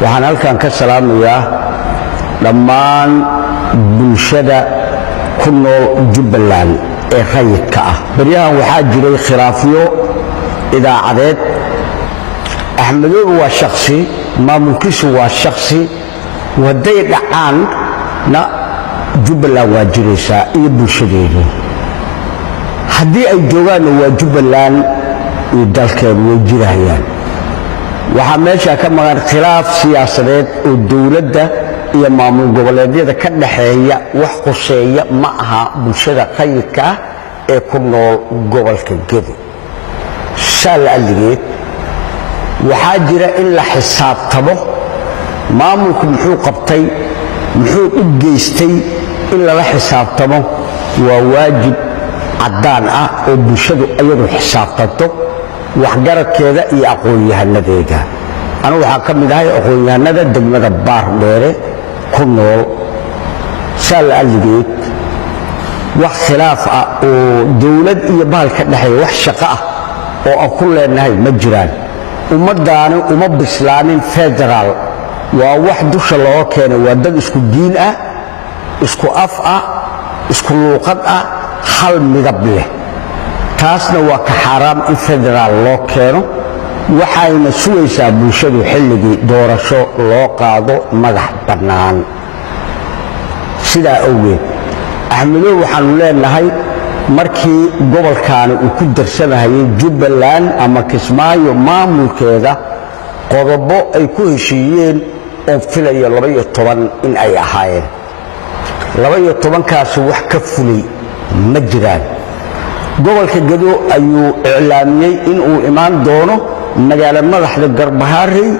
waxaan halkan ka salaamayaa dhammaan bulshada ku nool Jubaland ee rayidka ah. baryahan waxaa jiray khilaafyo idaacadeed. axmedow waa shakhsi, maamulkiisu waa shakhsi, waday dhacaan na Jubaland waa jiraysaa iyo bulshadeedu. haddii ay joogaanna waa Jubaland iyo dalkeedu way jirayaan. waxaa meesha ka maqan khilaaf siyaasadeed oo dawladda iyo maamul goboleedyada ka dhaxeeya wax qoseeya ma aha bulshada rayidka ah ee ku nool gobolka Gedo. shaal aligeed waxaa jira in la xisaabtamo maamulku muxuu qabtay, muxuu u geystay, in la xisaabtamo waa waajib caddaan ah oo bulshadu ayadu xisaabtanto waxgaradkeeda iyo aqoon-yahanadeeda. anigu waxaa ka mid ahay aqoon-yahanada degmada Baardheere ku nool. shaal aligeed wax khilaaf ah oo dawlad iyo bahal ka dhaxeeya wax shaqo ah oo aan ku leenahay ma jiraan. ummadaani uma bislaanin federaal, waa wax dusha loo keenay. waa dad isku diin ah, isku af ah, isku luuqad ah, hal midab leh. taasna waa ka xaraam in federaal loo keeno. waxayna sugaysaa bulshadu xilligii doorasho loo qaado madax bannaan. sidaa awgeed axmedow waxaanu leenahay markii gobolkaani uu ku darsanayay Jubaland ama Kismaayo maamulkeeda qodobo ay ku heshiiyeen oo filaya 12 in ay ahaayeen. 12kaasi wax ka fulay ma jiraan. gobolka Gedo ayuu iclaamiyey in uu imaan doono magaalo madaxda Garbaharey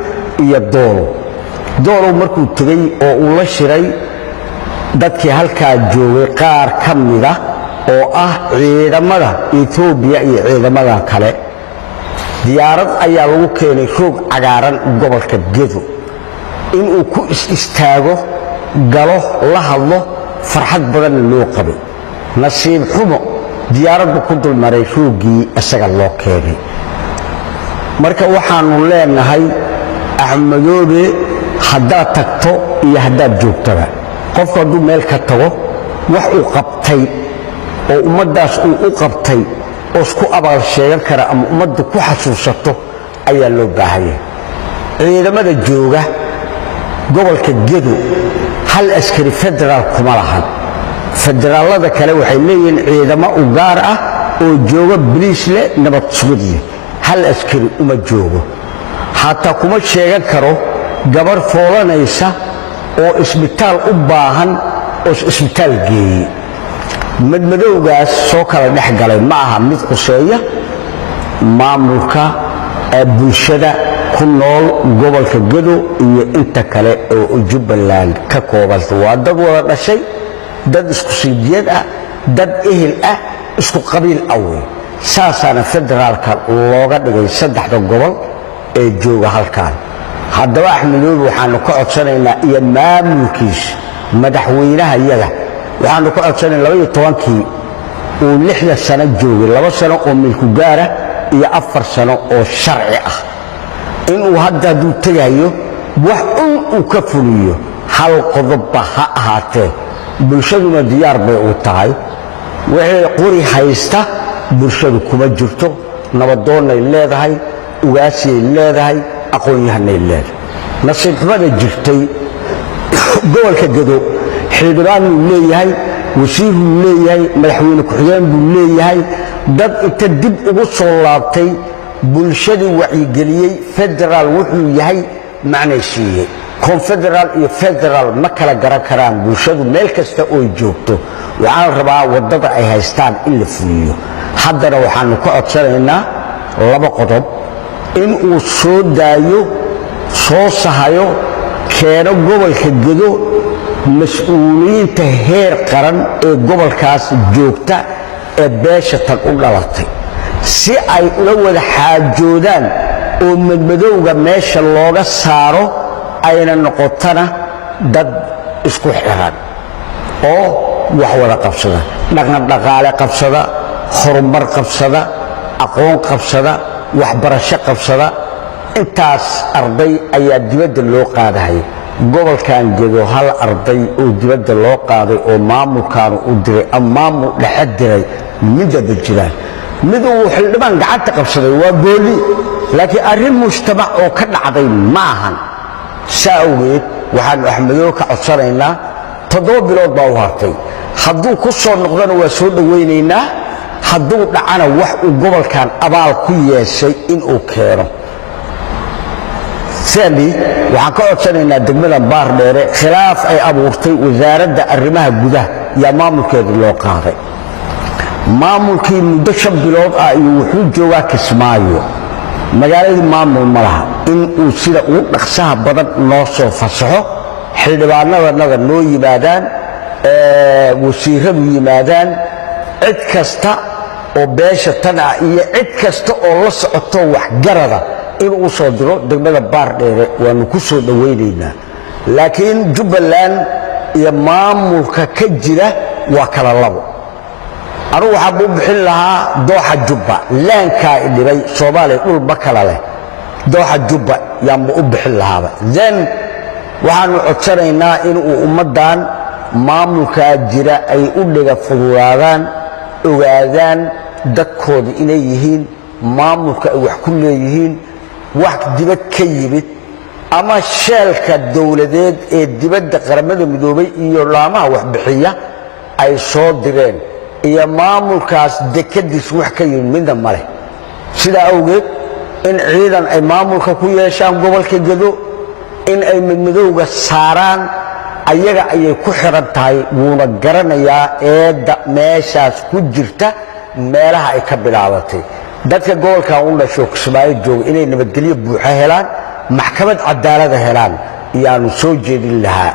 iyo Daawo markuu tagay oo uu la shiray dadkii halkaa joogay qaar ka mid ah oo ah ciidamada Itoobiya iyo ciidamada kale. diyaarad ayaa lagu keenay roog cagaaran gobolka Gedo in uu ku istaago galo la hadlo farxad badan loo qabay. nasiib xumo diyaaraddu ku dul maray roogii isaga loo keenay. marka waxaanu leenahay axmedoobe haddaad tagto iyo haddaad joogtaba qofku hadduu meel ka tago wax uu qabtay oo ummaddaas uu u qabtay oo isku abaal sheegan kara ama ummaddu ku xasuusato ayaa loo baahaya. ciidamada jooga gobolka Gedo hal askari federaal kuma lahan. federaalada kale waxay leeyihiin ciidamo u gaar ah oo jooga biliis leh, nabad sugid leh. hal askari uma joogo. hataa kuma sheegan karo gabar foolanaysa oo isbitaal u baahan oo isbitaal geeyey. madmadowgaas soo kala dhex galay ma aha mid quseeya maamulka bulshada ku nool gobolka Gedo iyo inta kale oo Jubaland ka koobanta. waa dad wada dhashay, dad isku siidiyad ah, dad ehel ah, isku qabiil awey. saasaana federaalka looga dhigay 3 gobol ee jooga halkaan. haddaba axmedow waxaanu ka codsanaynaa iyo maamulkiisa madaxweynaha iyaga waxaanu ka codsanaynaa 12kii uu 6 sano joogay, 2 sano oo milku gaara iyo 4 sano oo sharci ah, inuu hadda hadduu tegayo wax uu ka fuliyo hal qodobba ha ahaatee. bulshaduna diyaar bay u tahay. wixii qori haysta bulshadu kuma jirto. nabadoonay leedahay, ugaasiyay leedahay, aqoon-yahanay leedahay. nasiib xumada jirtay gobolka Gedo xildhibaan buu leeyahay, wasiir buu leeyahay, madaxweyne ku-xigeen buu leeyahay. dad inta dib ugu soo laabtay bulshadii wacyigeliyey federaal wuxuu yahay macnaysiiyey. konfederaal iyo federaal ma kala garan karaan bulshadu meel kasta oo joogto. waxaan rabaa waddada ay haystaan in la fuliyo. haddana waxaanu ka codsanaynaa 2 qodob: in uu soo daayo, soo sahayo, keeno gobolka Gedo mas-uuliyiinta heer qaran ee gobolkaas joogta ee beesha tan u dhalatay, si ay ula wada xaajoodaan oo madmadowga meesha looga saaro ayna noqotana dad isku xiran oo wax wada qabsada, dhaqan dhaqaale qabsada, horumar qabsada, aqoon qabsada, waxbarasho qabsada. intaas arday ayaa dibadda loo qaadahay gobolkan Gedo hal arday oo dibadda loo qaaday oo maamulkan u diray ama maamul dhexe diray midaba jiraan mid uu xildhibaan gacanta qabsaday waa booli laakiin arrin mujtamac oo ka dhacday ma ahan saawgeed waxaan axmedow ka codsanaynaa 7 bilood baa u hartay hadduu ku soo noqdana waa soo dhaweynaynaa hadduu dhacana wax uu gobolkan abaal ku yeeshay inuu keeno ثاني waxaan ka codsanaynaa degmada Baardheere khilaaf ay abuurtay wasaaradda arrimaha gudaha iyo maamulkeeda loo qaaday maamulkii muddo 5 bilood ah iyo wuxuu joogaa Kismaayo magaalada maamul malaha in uu sida uu dhaqsaha badan noo soo fasaxo xildhibaanada noo yimaadaan wasiiradu yimaadaan cid kasta oo beesha tan ah iyo cid kasta oo la socoto wax garada inuu soo diro degmada Baardheere waanu ku soo dhaweynaynaa laakiin Jubaland iyo maamulka ka jira waa kala labo anigu waxaan u bixin lahaa dooxa Jubba laanka dhibay Soomaaliya dhul bakala leh dooxa Jubba yaan u bixin lahaa then waxaanu codsanaynaa in uu ummadan maamulka jira ay u dhiga fududaadaan ogaadaan dadkooda inay yihiin maamulka ay wax ku leeyihiin wax dibad ka yimid ama sheelka dawladeed ee dibadda qaramada midoobay iyo laamaha wax bixiya ay soo direen iyo maamulkaas dekadiis wax ka yimid midna male sida awgeed in ciidan ay maamulka ku yeeshaan gobolka Gedo in ay midowga saaraan ayaga ayay ku xiran tahay wuuna garanayaa eedda meeshaas ku jirta meelaha ay ka bilaabatay dadka gobolka uu dhasho Kismaayo joog inay nabadgelyo buuxa helaan maxkamad cadaalad helaan iyaanu soo jeedin lahaa